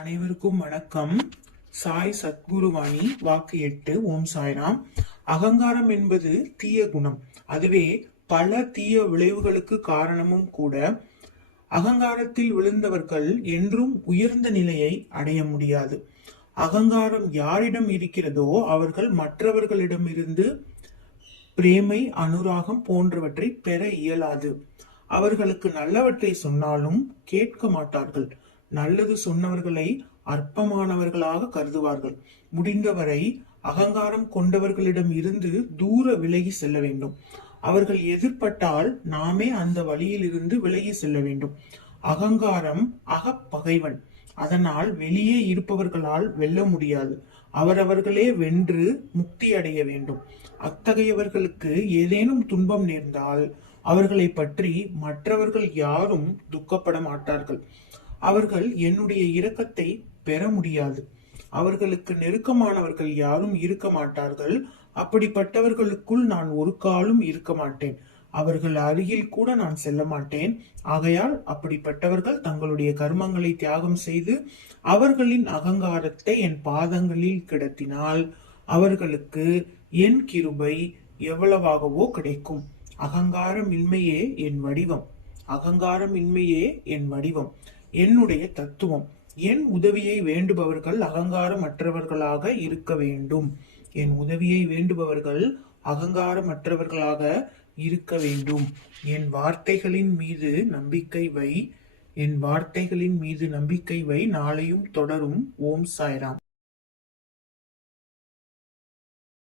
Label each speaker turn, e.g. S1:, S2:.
S1: அனைவருக்கும் வணக்கம். சாய் சத்குருவாணி வாக்கு எட்டு ஓம் சாய்ராம். அகங்காரம் என்பது தீய குணம். அதுவே பல தீய விளைவுகளுக்கு காரணமும் கூட. அகங்காரத்தில் விழுந்தவர்கள் என்றும் உயர்ந்த நிலையை அடைய முடியாது. அகங்காரம் யாரிடம் இருக்கிறதோ அவர்கள் மற்றவர்களிடமிருந்து பிரேமை அனுராகம் போன்றவற்றை பெற இயலாது. அவர்களுக்கு நல்லவற்றை சொன்னாலும் கேட்க மாட்டார்கள். நல்லது சொன்னவர்களை அற்பமானவர்களாக கருதுவார்கள். முடிந்தவரை அகங்காரம் கொண்டவர்களிடம் இருந்து தூர விலகி செல்ல வேண்டும். அவர்கள் எதிர்பட்டால் நாமே அந்த வழியில் இருந்து விலகி செல்ல வேண்டும். அகங்காரம் அகப்பகைவன். அதனால் வெளியே இருப்பவர்களால் வெல்ல முடியாது. அவரவர்களே வென்று முக்தி அடைய வேண்டும். அத்தகையவர்களுக்கு ஏதேனும் துன்பம் நேர்ந்தால் அவர்களை பற்றி மற்றவர்கள் யாரும் துக்கப்பட மாட்டார்கள். அவர்கள் என்னுடைய இரக்கத்தை பெற முடியாது. அவர்களுக்கு நெருக்கமானவர்கள் யாரும் இருக்க மாட்டார்கள். அப்படிப்பட்டவர்களுக்குள் நான் ஒரு காலும் இருக்க மாட்டேன். அவர்கள் அருகில் கூட நான் செல்ல மாட்டேன். ஆகையால் அப்படிப்பட்டவர்கள் தங்களுடைய கர்மங்களை தியாகம் செய்து அவர்களின் அகங்காரத்தை என் பாதங்களில் கிடத்தினால் அவர்களுக்கு என் கிருபை எவ்வளவாகவோ கிடைக்கும். அகங்காரம் இன்மையே என் வடிவம். அகங்காரம் இன்மையே என் வடிவம். என்னுடைய தத்துவம். என் உதவியை வேண்டுபவர்கள் அகங்காரமற்றவர்களாக இருக்க வேண்டும். என் உதவியை வேண்டுபவர்கள் அகங்காரமற்றவர்களாக இருக்க வேண்டும். என் வார்த்தைகளின் மீது நம்பிக்கை வை. என் வார்த்தைகளின் மீது நம்பிக்கை வை. நாளையும் தொடரும். ஓம் சாய்ராம்.